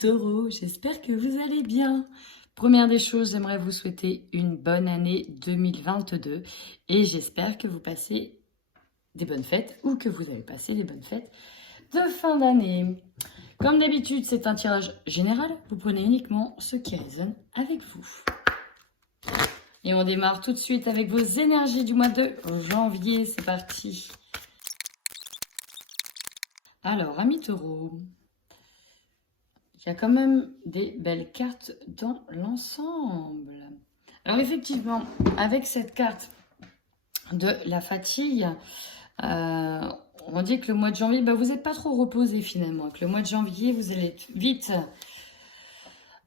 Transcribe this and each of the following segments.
Taureau, j'espère que vous allez bien. Première des choses, j'aimerais vous souhaiter une bonne année 2022 et j'espère que vous passez des bonnes fêtes ou que vous avez passé des bonnes fêtes de fin d'année. Comme d'habitude, c'est un tirage général. Vous prenez uniquement ce qui résonne avec vous. Et on démarre tout de suite avec vos énergies du mois de janvier. C'est parti. Alors, amis taureaux, il y a quand même des belles cartes dans l'ensemble. Alors effectivement, avec cette carte de la fatigue, on dit que le mois de janvier, vous n'êtes pas trop reposé finalement. Que le mois de janvier, vous allez être vite,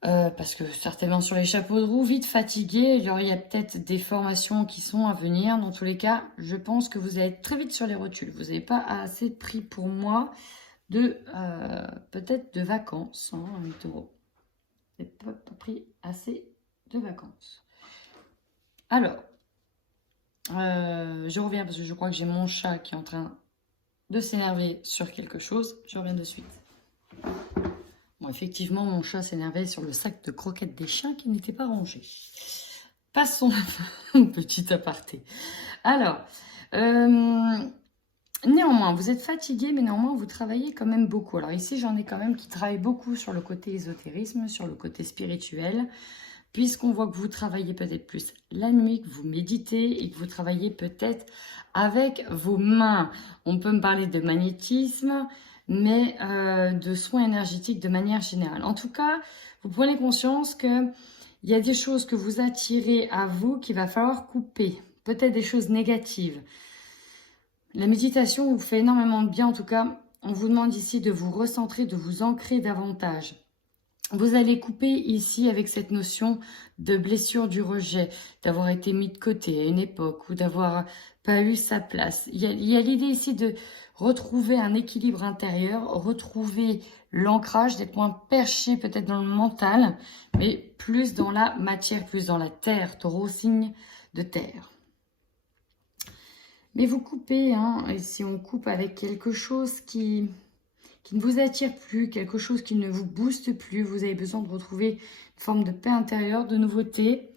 parce que certainement sur les chapeaux de roue, vite fatigué. Il y a peut-être des formations qui sont à venir. Dans tous les cas, je pense que vous allez être très vite sur les rotules. Vous n'avez pas assez pris pour moi de peut-être de vacances, hein, les taureaux. Vous n'avez pas pris assez de vacances. Alors, je reviens parce que je crois que j'ai mon chat qui est en train de s'énerver sur quelque chose. Je reviens de suite. Bon, effectivement, mon chat s'énervait sur le sac de croquettes des chiens qui n'était pas rangé. Passons, petit aparté. Alors, néanmoins, vous êtes fatigué, mais néanmoins, vous travaillez quand même beaucoup. Alors ici, j'en ai quand même qui travaillent beaucoup sur le côté ésotérisme, sur le côté spirituel, puisqu'on voit que vous travaillez peut-être plus la nuit, que vous méditez et que vous travaillez peut-être avec vos mains. On peut me parler de magnétisme, mais de soins énergétiques de manière générale. En tout cas, vous prenez conscience qu'il y a des choses que vous attirez à vous qu'il va falloir couper. Peut-être des choses négatives. La méditation vous fait énormément de bien. En tout cas, on vous demande ici de vous recentrer, de vous ancrer davantage. Vous allez couper ici avec cette notion de blessure du rejet, d'avoir été mis de côté à une époque ou d'avoir pas eu sa place. Il y a l'idée ici de retrouver un équilibre intérieur, retrouver l'ancrage, d'être moins perché peut-être dans le mental, mais plus dans la matière, plus dans la terre. Taureau, signe de terre. Mais vous coupez, hein, et si on coupe avec quelque chose qui ne vous attire plus, quelque chose qui ne vous booste plus, vous avez besoin de retrouver une forme de paix intérieure, de nouveauté.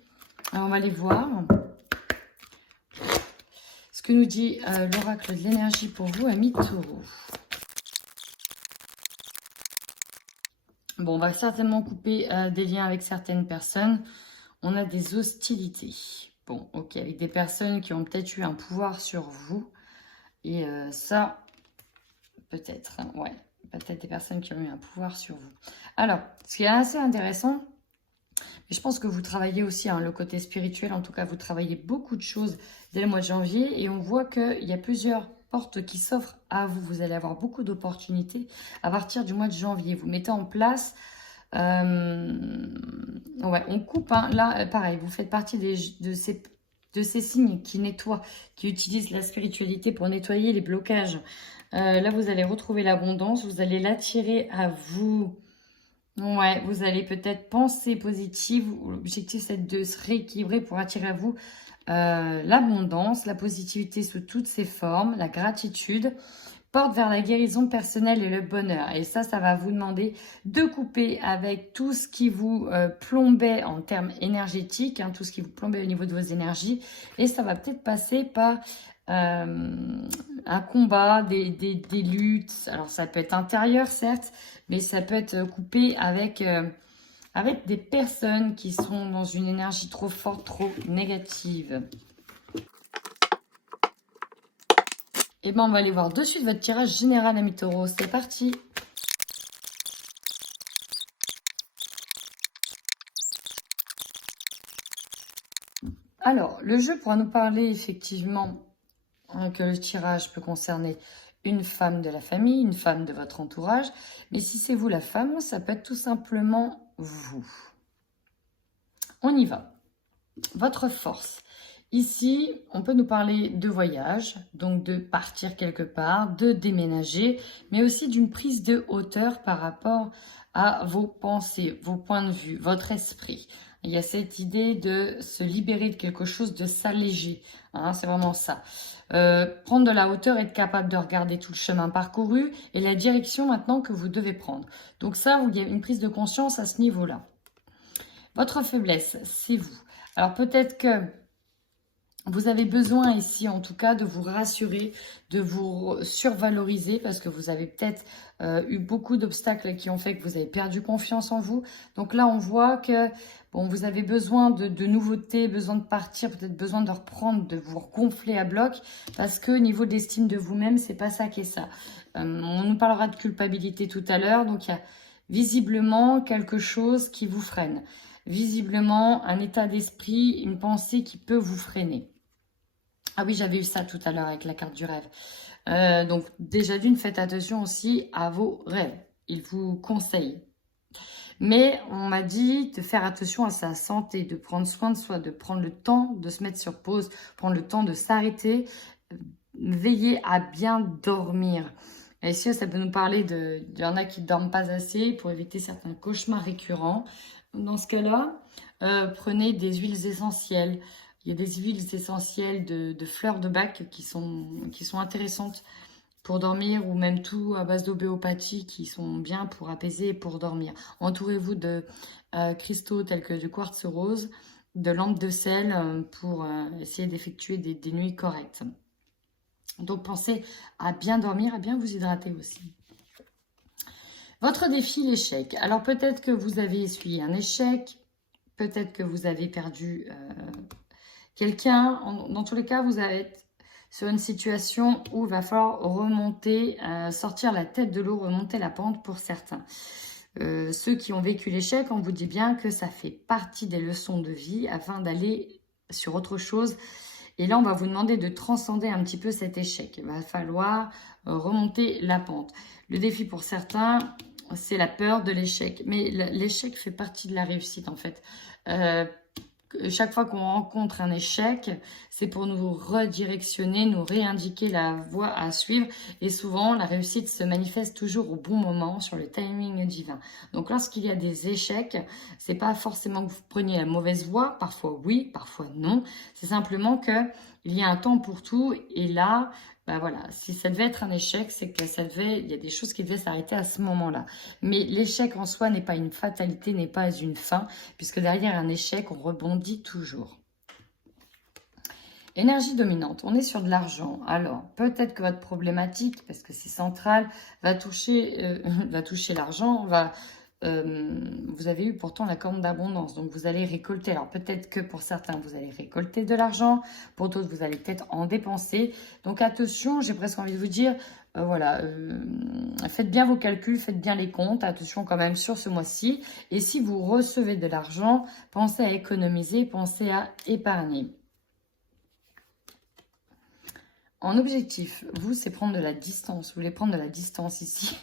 Alors on va aller voir ce que nous dit l'oracle de l'énergie pour vous, amis taureaux. Bon, on va certainement couper des liens avec certaines personnes. On a des hostilités. Bon, ok, avec des personnes qui ont peut-être eu un pouvoir sur vous. Et ça, peut-être, hein, ouais. Peut-être des personnes qui ont eu un pouvoir sur vous. Alors, ce qui est assez intéressant, mais je pense que vous travaillez aussi le côté spirituel. En tout cas, vous travaillez beaucoup de choses dès le mois de janvier. Et on voit qu'il y a plusieurs portes qui s'offrent à vous. Vous allez avoir beaucoup d'opportunités à partir du mois de janvier. Vous mettez en place... ouais, on coupe. Hein. Là, pareil, vous faites partie de ces signes qui nettoient, qui utilisent la spiritualité pour nettoyer les blocages. Là, vous allez retrouver l'abondance, vous allez l'attirer à vous. Ouais, vous allez peut-être penser positive. L'objectif, c'est de se rééquilibrer pour attirer à vous l'abondance, la positivité sous toutes ses formes, la gratitude. Porte vers la guérison personnelle et le bonheur. Et ça va vous demander de couper avec tout ce qui vous plombait en termes énergétiques, hein, tout ce qui vous plombait au niveau de vos énergies. Et ça va peut-être passer par un combat, des luttes. Alors ça peut être intérieur, certes, mais ça peut être coupé avec des personnes qui sont dans une énergie trop forte, trop négative. Et bien, on va aller voir de suite votre tirage général, amis taureaux. C'est parti. Alors, le jeu pourra nous parler effectivement que le tirage peut concerner une femme de la famille, une femme de votre entourage. Mais si c'est vous la femme, ça peut être tout simplement vous. On y va. Votre force. Ici, on peut nous parler de voyage, donc de partir quelque part, de déménager, mais aussi d'une prise de hauteur par rapport à vos pensées, vos points de vue, votre esprit. Il y a cette idée de se libérer de quelque chose, de s'alléger. Hein, c'est vraiment ça. Prendre de la hauteur, être capable de regarder tout le chemin parcouru et la direction maintenant que vous devez prendre. Donc ça, il y a une prise de conscience à ce niveau-là. Votre faiblesse, c'est vous. Alors peut-être que vous avez besoin ici, en tout cas, de vous rassurer, de vous survaloriser parce que vous avez peut-être eu beaucoup d'obstacles qui ont fait que vous avez perdu confiance en vous. Donc là, on voit que bon, vous avez besoin de nouveautés, besoin de partir, peut-être besoin de reprendre, de vous gonfler à bloc parce que niveau d'estime de vous-même, c'est pas ça qui est ça. On nous parlera de culpabilité tout à l'heure. Donc il y a visiblement quelque chose qui vous freine. Visiblement, un état d'esprit, une pensée qui peut vous freiner. Ah oui, j'avais eu ça tout à l'heure avec la carte du rêve. Donc, déjà d'une, faites attention aussi à vos rêves. Il vous conseille. Mais on m'a dit de faire attention à sa santé, de prendre soin de soi, de prendre le temps de se mettre sur pause, prendre le temps de s'arrêter, veiller à bien dormir. Et ici, ça peut nous parler il y en a qui ne dorment pas assez pour éviter certains cauchemars récurrents. Dans ce cas-là, prenez des huiles essentielles. Il y a des huiles essentielles de fleurs de bac qui sont intéressantes pour dormir ou même tout à base d'homéopathie qui sont bien pour apaiser et pour dormir. Entourez-vous de cristaux tels que du quartz rose, de lampes de sel pour essayer d'effectuer des nuits correctes. Donc pensez à bien dormir, à bien vous hydrater aussi. Votre défi, l'échec. Alors peut-être que vous avez essuyé un échec, peut-être que vous avez perdu quelqu'un. Dans tous les cas, vous allez être sur une situation où il va falloir remonter, sortir la tête de l'eau, remonter la pente pour certains. Ceux qui ont vécu l'échec, on vous dit bien que ça fait partie des leçons de vie afin d'aller sur autre chose. Et là, on va vous demander de transcender un petit peu cet échec. Il va falloir remonter la pente. Le défi pour certains, c'est la peur de l'échec. Mais l'échec fait partie de la réussite, en fait. Chaque fois qu'on rencontre un échec, c'est pour nous redirectionner, nous réindiquer la voie à suivre. Et souvent, la réussite se manifeste toujours au bon moment, sur le timing divin. Donc, lorsqu'il y a des échecs, c'est pas forcément que vous preniez la mauvaise voie. Parfois oui, parfois non. C'est simplement que il y a un temps pour tout. Et là, ben voilà, si ça devait être un échec, c'est que il y a des choses qui devaient s'arrêter à ce moment-là. Mais l'échec en soi n'est pas une fatalité, n'est pas une fin, puisque derrière un échec, on rebondit toujours. Énergie dominante, on est sur de l'argent. Alors, peut-être que votre problématique, parce que c'est central, va toucher l'argent, vous avez eu pourtant la corne d'abondance, donc vous allez récolter. Alors peut-être que pour certains, vous allez récolter de l'argent, pour d'autres, vous allez peut-être en dépenser. Donc attention, j'ai presque envie de vous dire, faites bien vos calculs, faites bien les comptes, attention quand même sur ce mois-ci. Et si vous recevez de l'argent, pensez à économiser, pensez à épargner. En objectif, vous, c'est prendre de la distance. Vous voulez prendre de la distance ici.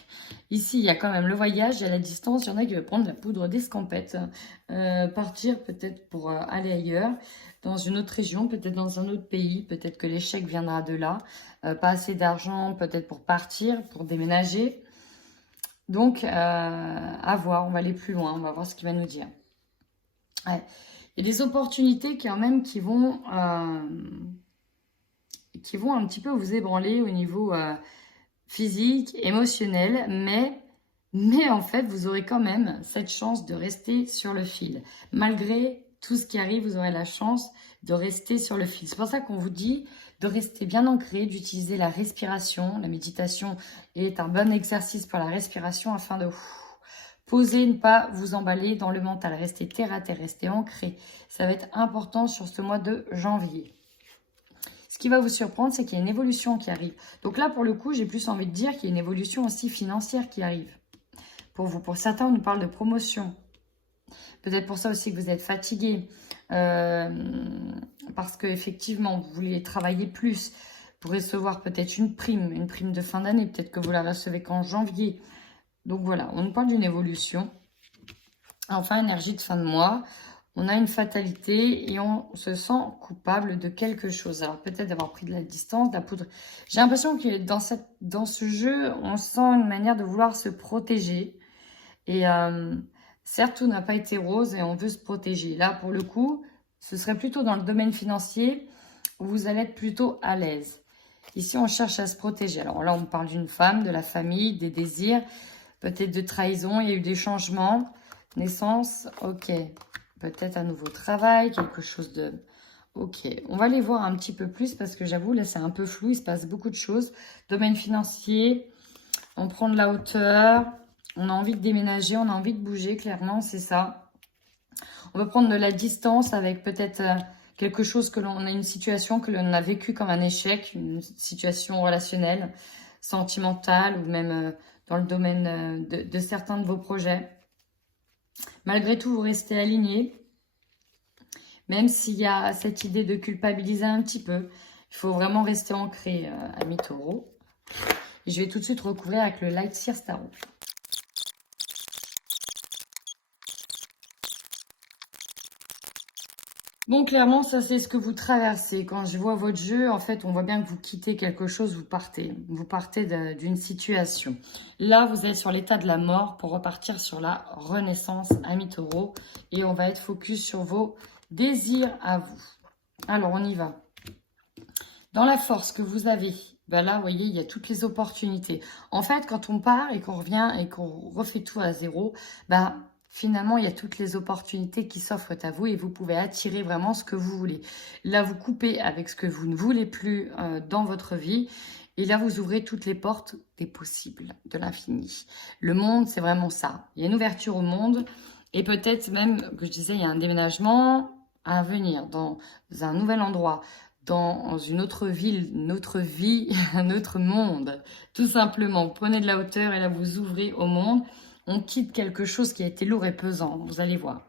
Ici, il y a quand même le voyage, il y a la distance. Il y en a qui veulent prendre de la poudre d'escampette. Partir peut-être pour aller ailleurs, dans une autre région, peut-être dans un autre pays. Peut-être que l'échec viendra de là. Pas assez d'argent peut-être pour partir, pour déménager. Donc, à voir. On va aller plus loin. On va voir ce qu'il va nous dire. Ouais. Il y a des opportunités quand même qui vont un petit peu vous ébranler au niveau physique, émotionnel, mais en fait, vous aurez quand même cette chance de rester sur le fil. Malgré tout ce qui arrive, vous aurez la chance de rester sur le fil. C'est pour ça qu'on vous dit de rester bien ancré, d'utiliser la respiration. La méditation est un bon exercice pour la respiration afin de poser, ne pas vous emballer dans le mental. Rester terre à terre, rester ancré. Ça va être important sur ce mois de janvier. Ce qui va vous surprendre, c'est qu'il y a une évolution qui arrive. Donc là, pour le coup, j'ai plus envie de dire qu'il y a une évolution aussi financière qui arrive. Pour vous, pour certains, on nous parle de promotion. Peut-être pour ça aussi que vous êtes fatigué. Parce qu'effectivement, vous voulez travailler plus pour recevoir peut-être une prime de fin d'année. Peut-être que vous la recevez qu'en janvier. Donc voilà, on nous parle d'une évolution. Enfin, énergie de fin de mois. On a une fatalité et on se sent coupable de quelque chose. Alors peut-être d'avoir pris de la distance, de la poudre. J'ai l'impression que dans ce jeu, on sent une manière de vouloir se protéger. Et Certes, tout n'a pas été rose et on veut se protéger. Là, pour le coup, ce serait plutôt dans le domaine financier où vous allez être plutôt à l'aise. Ici, on cherche à se protéger. Alors là, on parle d'une femme, de la famille, des désirs, peut-être de trahison. Il y a eu des changements. Naissance, ok. Peut-être un nouveau travail, quelque chose de... Ok, on va les voir un petit peu plus parce que j'avoue, là, c'est un peu flou. Il se passe beaucoup de choses. Domaine financier, on prend de la hauteur. On a envie de déménager, on a envie de bouger, clairement, c'est ça. On va prendre de la distance avec peut-être quelque chose que l'on a, une situation que l'on a vécue comme un échec, une situation relationnelle, sentimentale ou même dans le domaine de certains de vos projets. Malgré tout, vous restez aligné, même s'il y a cette idée de culpabiliser un petit peu. Il faut vraiment rester ancré, ami Taureau. Et je vais tout de suite recouvrir avec le Light Seer Tarot. Bon, clairement, ça, c'est ce que vous traversez. Quand je vois votre jeu, en fait, on voit bien que vous quittez quelque chose, vous partez. Vous partez d'une situation. Là, vous êtes sur l'état de la mort pour repartir sur la renaissance, ami Taureau. Et on va être focus sur vos désirs à vous. Alors, on y va. Dans la force que vous avez, ben là, vous voyez, il y a toutes les opportunités. En fait, quand on part et qu'on revient et qu'on refait tout à zéro, ben... finalement, il y a toutes les opportunités qui s'offrent à vous et vous pouvez attirer vraiment ce que vous voulez. Là, vous coupez avec ce que vous ne voulez plus dans votre vie. Et là, vous ouvrez toutes les portes des possibles, de l'infini. Le monde, c'est vraiment ça. Il y a une ouverture au monde. Et peut-être même, que je disais, il y a un déménagement à venir dans un nouvel endroit, dans une autre ville, une autre vie, un autre monde. Tout simplement, vous prenez de la hauteur et là, vous ouvrez au monde. On quitte quelque chose qui a été lourd et pesant, vous allez voir.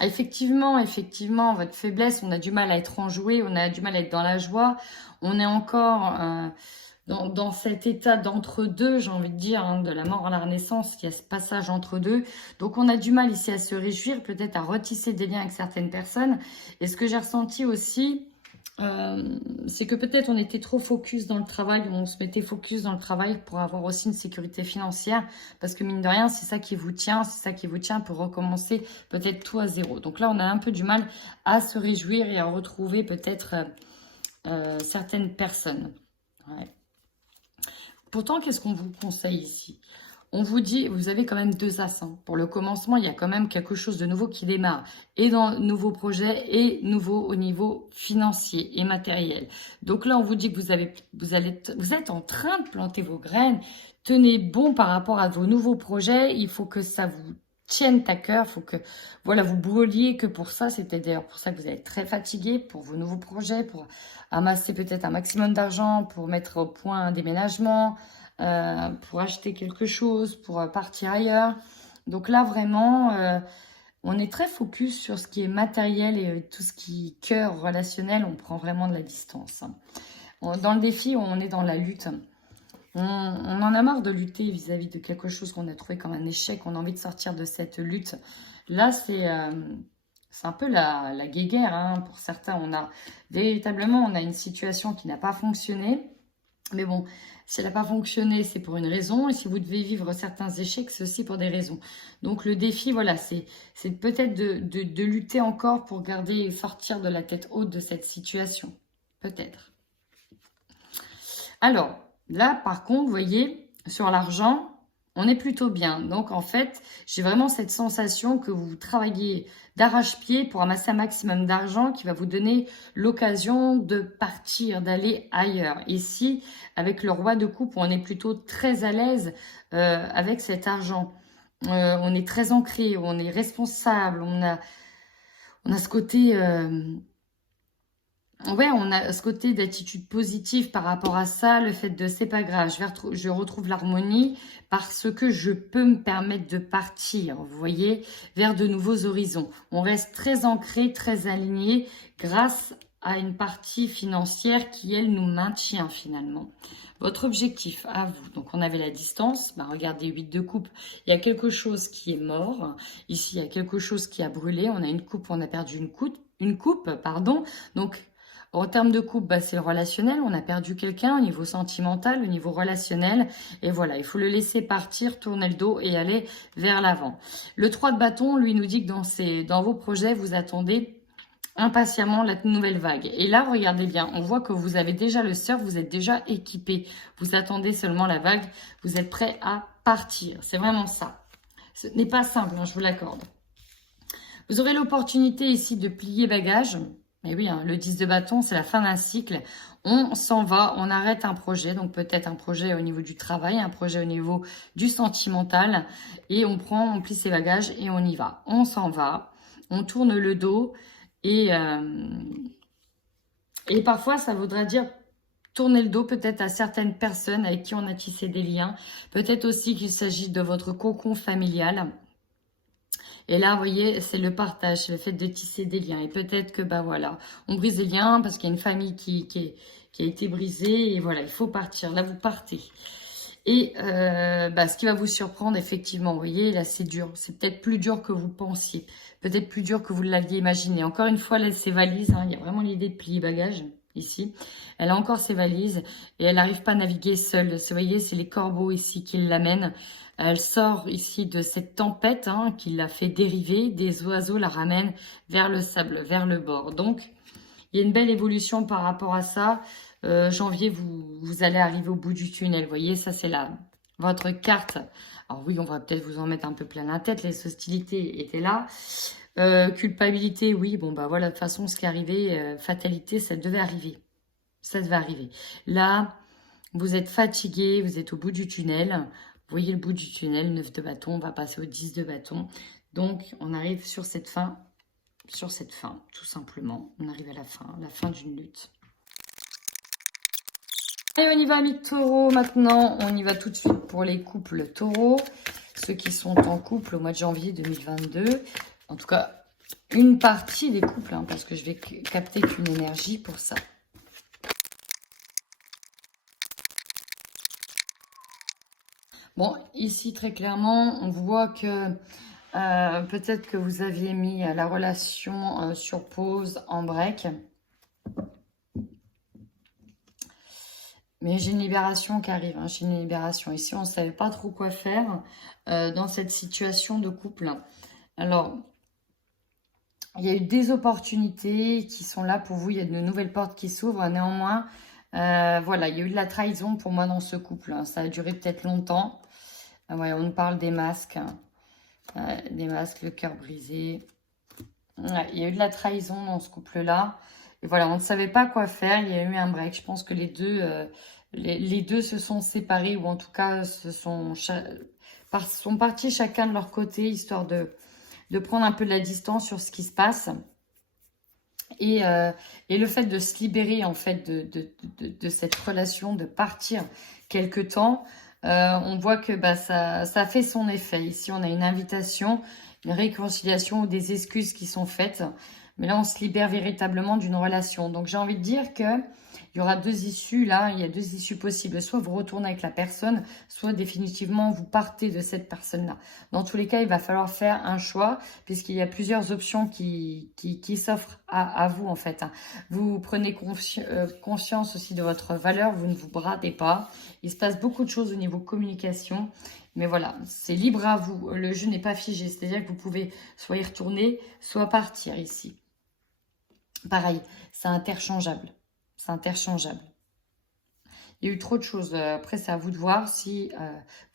Effectivement, votre faiblesse, on a du mal à être enjoué, on a du mal à être dans la joie. On est encore dans cet état d'entre-deux, j'ai envie de dire, hein, de la mort à la renaissance, il y a ce passage entre deux. Donc, on a du mal ici à se réjouir, peut-être à retisser des liens avec certaines personnes. Et ce que j'ai ressenti aussi... c'est que peut-être on était trop focus dans le travail, on se mettait focus dans le travail pour avoir aussi une sécurité financière, parce que mine de rien, c'est ça qui vous tient, pour recommencer peut-être tout à zéro. Donc là, on a un peu du mal à se réjouir et à retrouver peut-être certaines personnes. Ouais. Pourtant, qu'est-ce qu'on vous conseille ici ? On vous dit, vous avez quand même 2 as. Hein. Pour le commencement, il y a quand même quelque chose de nouveau qui démarre. Et dans de nouveaux projets, et nouveau au niveau financier et matériel. Donc là, on vous dit que vous êtes en train de planter vos graines. Tenez bon par rapport à vos nouveaux projets. Il faut que ça vous tienne à cœur. Il faut que voilà, vous brûliez que pour ça. C'était d'ailleurs pour ça que vous allez être très fatigué pour vos nouveaux projets, pour amasser peut-être un maximum d'argent, pour mettre au point un déménagement, pour acheter quelque chose, pour partir ailleurs. Donc là, vraiment, on est très focus sur ce qui est matériel et tout ce qui est cœur relationnel. On prend vraiment de la distance. Dans le défi, on est dans la lutte. On en a marre de lutter vis-à-vis de quelque chose qu'on a trouvé comme un échec. On a envie de sortir de cette lutte. Là, c'est un peu la guéguerre. Hein. Pour certains, véritablement, on a une situation qui n'a pas fonctionné. Mais bon, si elle n'a pas fonctionné, c'est pour une raison. Et si vous devez vivre certains échecs, c'est aussi pour des raisons. Donc le défi, voilà, c'est peut-être de lutter encore pour garder et sortir de la tête haute de cette situation. Peut-être. Alors, là, par contre, vous voyez, sur l'argent, on est plutôt bien. Donc, en fait, j'ai vraiment cette sensation que vous travaillez d'arrache-pied pour amasser un maximum d'argent qui va vous donner l'occasion de partir, d'aller ailleurs. Ici, avec le roi de coupe, on est plutôt très à l'aise avec cet argent. On est très ancré, on est responsable, on a ce côté... Ouais, on a ce côté d'attitude positive par rapport à ça, le fait de c'est pas grave, je retrouve l'harmonie parce que je peux me permettre de partir, vous voyez, vers de nouveaux horizons. On reste très ancré, très aligné grâce à une partie financière qui, elle, nous maintient finalement. Votre objectif à vous, donc on avait la distance, bah regardez, 8 de coupe, il y a quelque chose qui est mort, ici il y a quelque chose qui a brûlé, on a une coupe, on a perdu une coupe, pardon, donc En termes de couple, bah, c'est le relationnel. On a perdu quelqu'un au niveau sentimental, au niveau relationnel. Et voilà, il faut le laisser partir, tourner le dos et aller vers l'avant. Le 3 de bâton, lui, nous dit que dans vos projets, vous attendez impatiemment la nouvelle vague. Et là, regardez bien, on voit que vous avez déjà le surf, vous êtes déjà équipé. Vous attendez seulement la vague, vous êtes prêt à partir. C'est vraiment ça. Ce n'est pas simple, hein, je vous l'accorde. Vous aurez l'opportunité ici de plier bagage. Et oui, hein, le 10 de bâton, c'est la fin d'un cycle. On s'en va, on arrête un projet, donc peut-être un projet au niveau du travail, un projet au niveau du sentimental. Et on plie ses bagages et on y va. On s'en va, on tourne le dos. Et parfois, ça voudra dire tourner le dos peut-être à certaines personnes avec qui on a tissé des liens. Peut-être aussi qu'il s'agit de votre cocon familial. Et là, vous voyez, c'est le partage, c'est le fait de tisser des liens. Et peut-être que, bah voilà, on brise les liens parce qu'il y a une famille qui a été brisée. Et voilà, il faut partir. Là, vous partez. Et ce qui va vous surprendre, effectivement, vous voyez, là, c'est dur. C'est peut-être plus dur que vous pensiez. Peut-être plus dur que vous l'aviez imaginé. Encore une fois, là, ses valises, hein, il y a vraiment l'idée de plier bagages, ici. Elle a encore ses valises et elle n'arrive pas à naviguer seule. Vous voyez, c'est les corbeaux ici qui l'amènent. Elle sort ici de cette tempête hein, qui l'a fait dériver. Des oiseaux la ramènent vers le sable, vers le bord. Donc, il y a une belle évolution par rapport à ça. Janvier, vous allez arriver au bout du tunnel. Vous voyez, ça c'est votre carte. Alors oui, on va peut-être vous en mettre un peu plein la tête. Les hostilités étaient là. Culpabilité, oui. Bon, bah voilà, de toute façon, ce qui est arrivé, fatalité, ça devait arriver. Ça devait arriver. Là, vous êtes fatigué, vous êtes au bout du tunnel. Vous voyez le bout du tunnel, 9 de bâton. On va passer au 10 de bâton. Donc, on arrive sur cette fin, tout simplement. On arrive à la fin d'une lutte. Et on y va, amis taureaux, maintenant. On y va tout de suite pour les couples taureaux. Ceux qui sont en couple au mois de janvier 2022. En tout cas, une partie des couples, hein, parce que je vais capter qu'une énergie pour ça. Bon, ici, très clairement, on voit que peut-être que vous aviez mis la relation sur pause, en break. Mais j'ai une libération qui arrive, hein, j'ai une libération. Ici, on ne savait pas trop quoi faire dans cette situation de couple. Alors, il y a eu des opportunités qui sont là pour vous. Il y a de nouvelles portes qui s'ouvrent. Néanmoins, voilà, il y a eu de la trahison pour moi dans ce couple. Hein. Ça a duré peut-être longtemps. Ouais, on nous parle des masques. Le cœur brisé. Ouais, il y a eu de la trahison dans ce couple-là. Et voilà, on ne savait pas quoi faire. Il y a eu un break. Je pense que les deux se sont séparés ou en tout cas sont partis chacun de leur côté, histoire de prendre un peu de la distance sur ce qui se passe. Et le fait de se libérer en fait de cette relation, de partir quelque temps, on voit que ça fait son effet. Ici, on a une invitation, une réconciliation ou des excuses qui sont faites. Mais là, on se libère véritablement d'une relation. Donc, j'ai envie de dire qu'il y aura deux issues là. Il y a deux issues possibles. Soit vous retournez avec la personne, soit définitivement vous partez de cette personne-là. Dans tous les cas, il va falloir faire un choix puisqu'il y a plusieurs options qui s'offrent à vous en fait. Vous prenez conscience aussi de votre valeur. Vous ne vous bradez pas. Il se passe beaucoup de choses au niveau communication. Mais voilà, c'est libre à vous. Le jeu n'est pas figé. C'est-à-dire que vous pouvez soit y retourner, soit partir ici. Pareil, c'est interchangeable. C'est interchangeable. Il y a eu trop de choses. Après, c'est à vous de voir si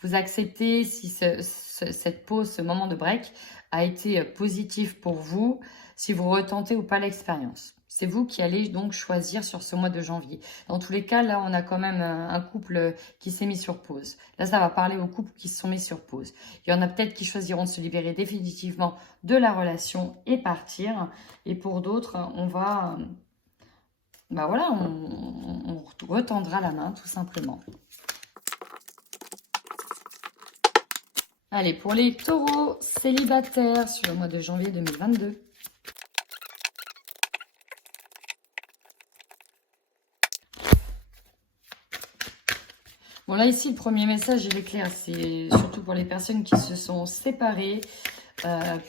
vous acceptez, si cette pause, ce moment de break a été positif pour vous, si vous retentez ou pas l'expérience. C'est vous qui allez donc choisir sur ce mois de janvier. Dans tous les cas, là, on a quand même un couple qui s'est mis sur pause. Là, ça va parler aux couples qui se sont mis sur pause. Il y en a peut-être qui choisiront de se libérer définitivement de la relation et partir. Et pour d'autres, on va... voilà, on retendra la main, tout simplement. Allez, pour les taureaux célibataires sur le mois de janvier 2022. Bon, là, ici, le premier message, il est clair. C'est surtout pour les personnes qui se sont séparées.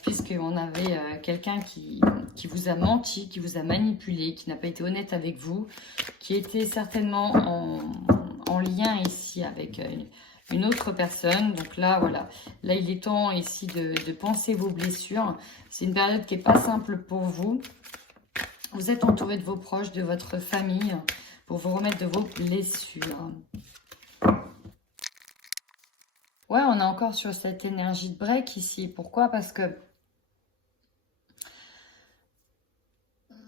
puisqu'on avait quelqu'un qui vous a menti, qui vous a manipulé, qui n'a pas été honnête avec vous, qui était certainement en lien ici avec une autre personne. Donc là, voilà, là il est temps ici de penser vos blessures. C'est une période qui n'est pas simple pour vous. Vous êtes entouré de vos proches, de votre famille, pour vous remettre de vos blessures. Ouais, on est encore sur cette énergie de break ici. Pourquoi? Parce que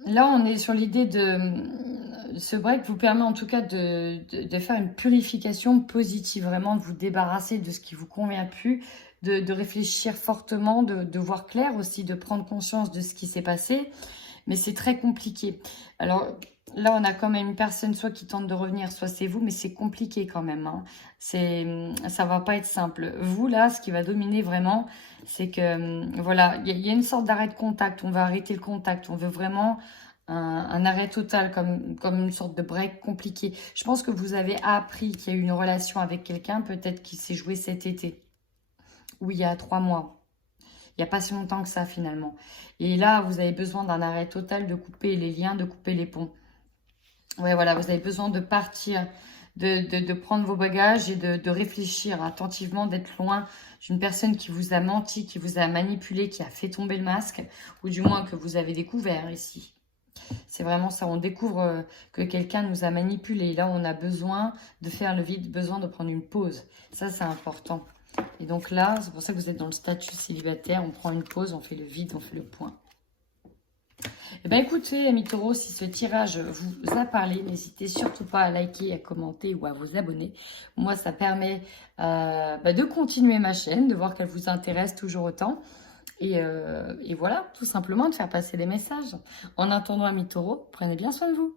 là, on est sur l'idée de... Ce break vous permet en tout cas de faire une purification positive, vraiment de vous débarrasser de ce qui vous convient plus, de réfléchir fortement, de voir clair aussi, de prendre conscience de ce qui s'est passé. Mais c'est très compliqué. Alors là, on a quand même une personne soit qui tente de revenir, soit c'est vous, mais c'est compliqué quand même. Hein. Ça va pas être simple. Vous, là, ce qui va dominer vraiment, c'est que, voilà, il y a une sorte d'arrêt de contact. On va arrêter le contact. On veut vraiment un arrêt total, comme une sorte de break compliqué. Je pense que vous avez appris qu'il y a eu une relation avec quelqu'un, peut-être qui s'est joué cet été, ou il y a 3 mois. Il n'y a pas si longtemps que ça, finalement. Et là, vous avez besoin d'un arrêt total, de couper les liens, de couper les ponts. Ouais, voilà, vous avez besoin de partir, de prendre vos bagages et de réfléchir attentivement, d'être loin d'une personne qui vous a menti, qui vous a manipulé, qui a fait tomber le masque, ou du moins que vous avez découvert ici. C'est vraiment ça, on découvre que quelqu'un nous a manipulé. Là, on a besoin de faire le vide, besoin de prendre une pause. Ça, c'est important. Et donc là, c'est pour ça que vous êtes dans le statut célibataire. On prend une pause, on fait le vide, on fait le point. Eh bien, écoutez, amis taureaux, si ce tirage vous a parlé, n'hésitez surtout pas à liker, à commenter ou à vous abonner. Moi, ça permet de continuer ma chaîne, de voir qu'elle vous intéresse toujours autant. Et voilà, tout simplement de faire passer des messages. En attendant, amis taureaux, prenez bien soin de vous.